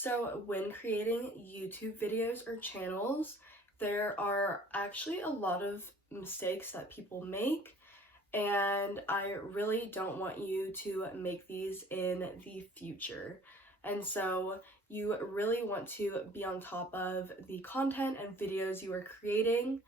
So when creating YouTube videos or channels, there are actually a lot of mistakes that people make, and I really don't want you to make these in the future. And so you really want to be on top of the content and videos you are creating,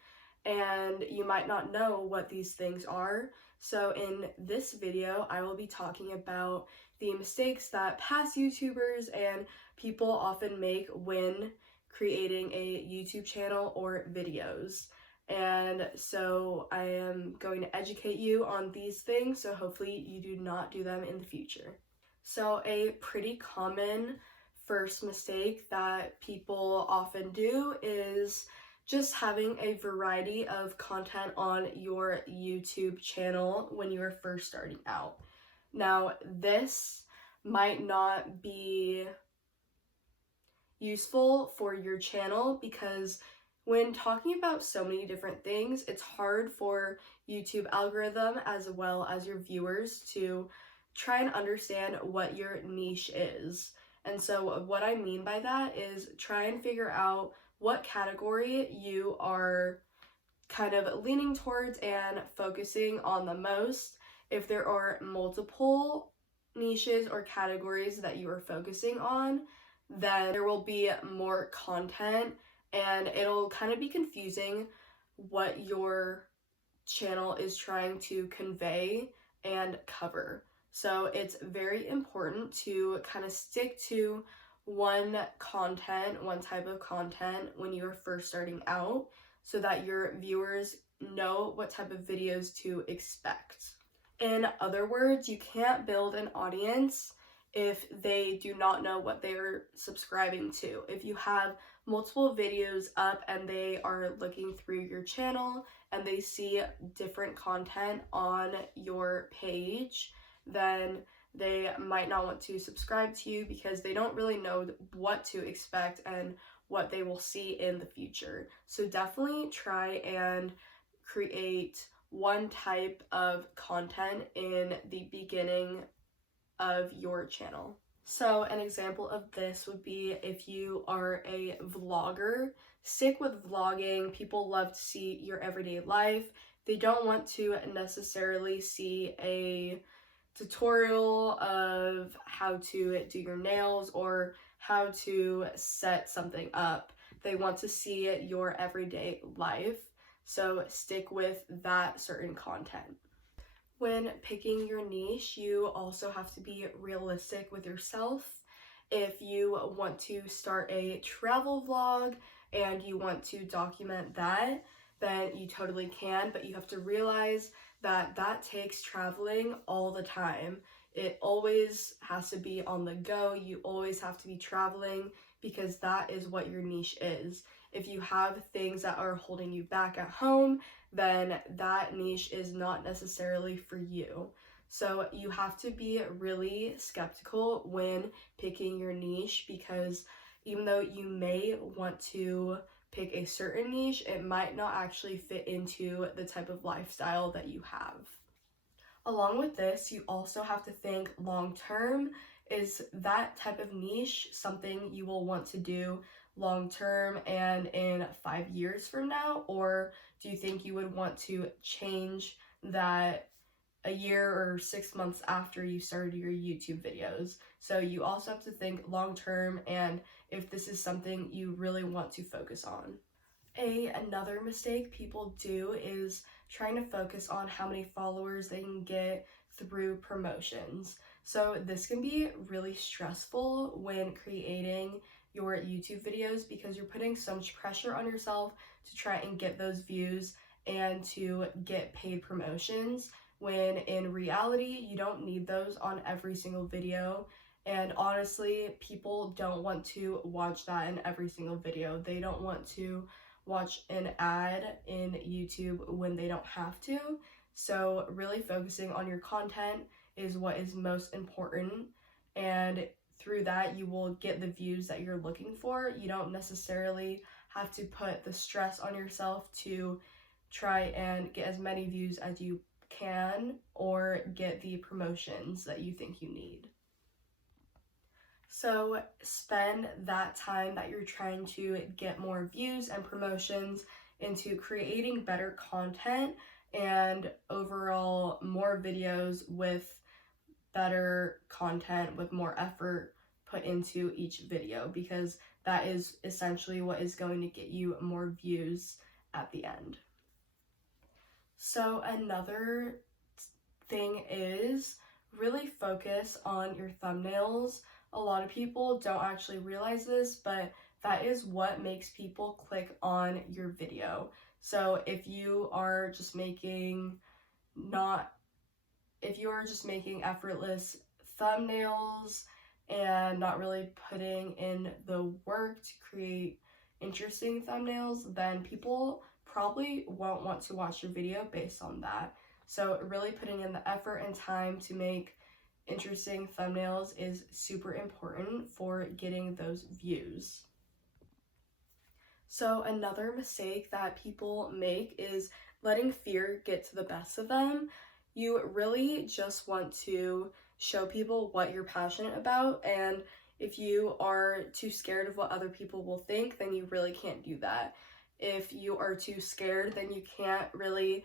and you might not know what these things are. So in this video, I will be talking about the mistakes that past YouTubers and people often make when creating a YouTube channel or videos. And so I am going to educate you on these things, so hopefully you do not do them in the future. So a pretty common first mistake that people often do is just having a variety of content on your YouTube channel when you are first starting out. Now, this might not be useful for your channel because when talking about so many different things, it's hard for YouTube algorithm as well as your viewers to try and understand what your niche is. And so what I mean by that is try and figure out what category you are kind of leaning towards and focusing on the most. If there are multiple niches or categories that you are focusing on, then there will be more content and it'll kind of be confusing what your channel is trying to convey and cover. So it's very important to kind of stick to one type of content when you are first starting out so that your viewers know what type of videos to expect. In other words, you can't build an audience if they do not know what they're subscribing to. If you have multiple videos up and they are looking through your channel and they see different content on your page, then they might not want to subscribe to you because they don't really know what to expect and what they will see in the future. So definitely try and create one type of content in the beginning of your channel. So an example of this would be if you are a vlogger, stick with vlogging. People love to see your everyday life. They don't want to necessarily see a tutorial of how to do your nails or how to set something up. They want to see your everyday life. So stick with that certain content. When picking your niche, you also have to be realistic with yourself. If you want to start a travel vlog and you want to document that, then you totally can, but you have to realize that that takes traveling all the time. It always has to be on the go. You always have to be traveling because that is what your niche is. If you have things that are holding you back at home, then that niche is not necessarily for you. So you have to be really skeptical when picking your niche because even though you may want to pick a certain niche, it might not actually fit into the type of lifestyle that you have. Along with this, you also have to think long term. Is that type of niche something you will want to do long term and in 5 years from now? Or do you think you would want to change that a year or 6 months after you started your YouTube videos? So you also have to think long term and if this is something you really want to focus on. Another mistake people do is trying to focus on how many followers they can get through promotions. So this can be really stressful when creating your YouTube videos because you're putting so much pressure on yourself to try and get those views and to get paid promotions, when in reality you don't need those on every single video. And honestly, people don't want to watch that in every single video. They don't want to watch an ad in YouTube when they don't have to. So really focusing on your content is what is most important, and through that you will get the views that you're looking for. You don't necessarily have to put the stress on yourself to try and get as many views as you can or get the promotions that you think you need. So spend that time that you're trying to get more views and promotions into creating better content and overall more videos with better content with more effort put into each video, because that is essentially what is going to get you more views at the end. So another thing is really focus on your thumbnails. A lot of people don't actually realize this, but that is what makes people click on your video. So if you are just making effortless thumbnails and not really putting in the work to create interesting thumbnails, then people probably won't want to watch your video based on that. So really putting in the effort and time to make interesting thumbnails is super important for getting those views. So another mistake that people make is letting fear get to the best of them. You really just want to show people what you're passionate about, and if you are too scared of what other people will think, then you really can't do that. If you are too scared, then you can't really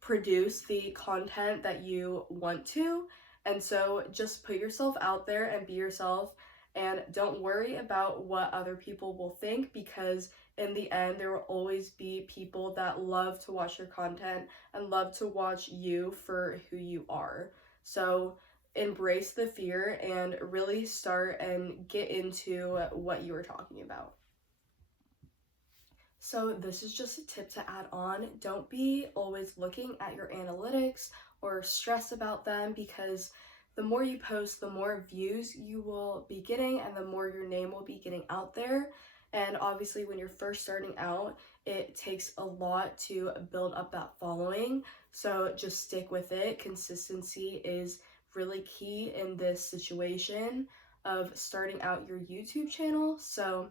produce the content that you want to. And so just put yourself out there and be yourself, and don't worry about what other people will think, because in the end there will always be people that love to watch your content and love to watch you for who you are. So embrace the fear and really start and get into what you were talking about. So this is just a tip to add on. Don't be always looking at your analytics or stress about them, because the more you post, the more views you will be getting and the more your name will be getting out there. And obviously when you're first starting out, it takes a lot to build up that following. So just stick with it. Consistency is really key in this situation of starting out your YouTube channel. So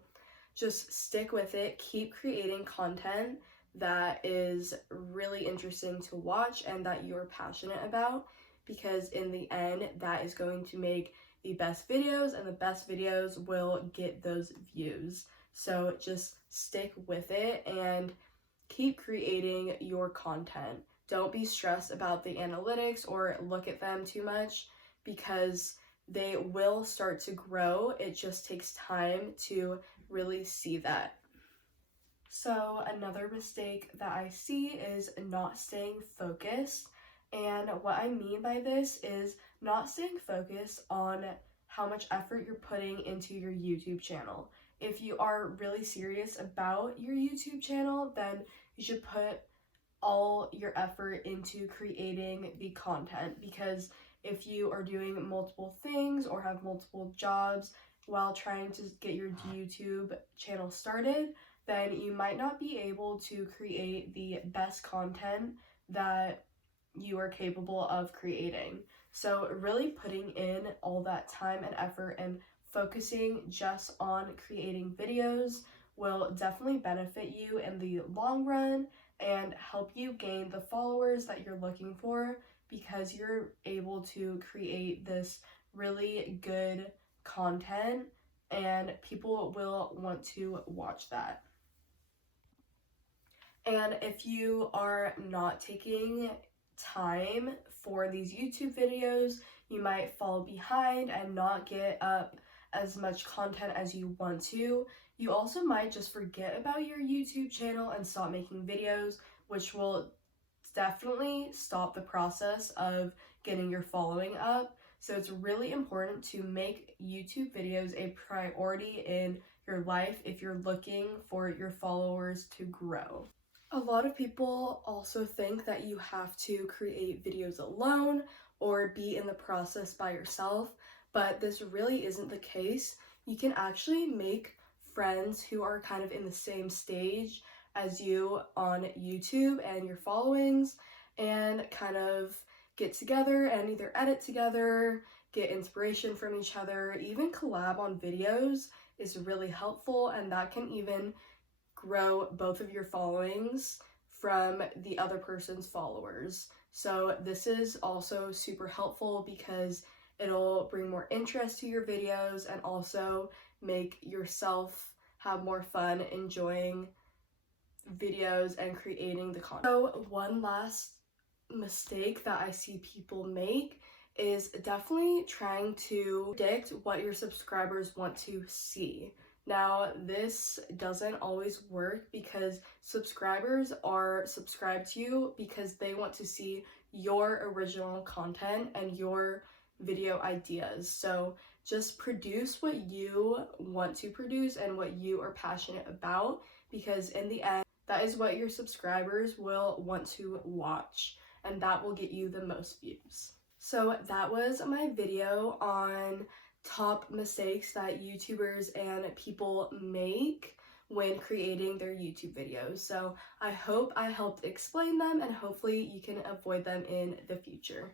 just stick with it, keep creating content that is really interesting to watch and that you're passionate about, because in the end, that is going to make the best videos, and the best videos will get those views. So just stick with it and keep creating your content. Don't be stressed about the analytics or look at them too much, because they will start to grow. It just takes time to really see that. So another mistake that I see is not staying focused. And what I mean by this is not staying focused on how much effort you're putting into your YouTube channel. If you are really serious about your YouTube channel, then you should put all your effort into creating the content, because if you are doing multiple things or have multiple jobs while trying to get your YouTube channel started, then you might not be able to create the best content that you are capable of creating. So really putting in all that time and effort and focusing just on creating videos will definitely benefit you in the long run and help you gain the followers that you're looking for, because you're able to create this really good content and people will want to watch that. And if you are not taking time for these YouTube videos, you might fall behind and not get up as much content as you want to. You also might just forget about your YouTube channel and stop making videos, which will definitely stop the process of getting your following up. So it's really important to make YouTube videos a priority in your life if you're looking for your followers to grow. A lot of people also think that you have to create videos alone or be in the process by yourself, but this really isn't the case. You can actually make friends who are kind of in the same stage as you on YouTube and your followings, and kind of get together and either edit together, get inspiration from each other, even collab on videos is really helpful, and that can even grow both of your followings from the other person's followers. So this is also super helpful because It'll bring more interest to your videos and also make yourself have more fun enjoying videos and creating the content. So one last mistake that I see people make is definitely trying to predict what your subscribers want to see. Now, this doesn't always work because subscribers are subscribed to you because they want to see your original content and your video ideas. So just produce what you want to produce and what you are passionate about, because in the end, that is what your subscribers will want to watch, and that will get you the most views. So that was my video on top mistakes that YouTubers and people make when creating their YouTube videos. So I hope I helped explain them, and hopefully you can avoid them in the future.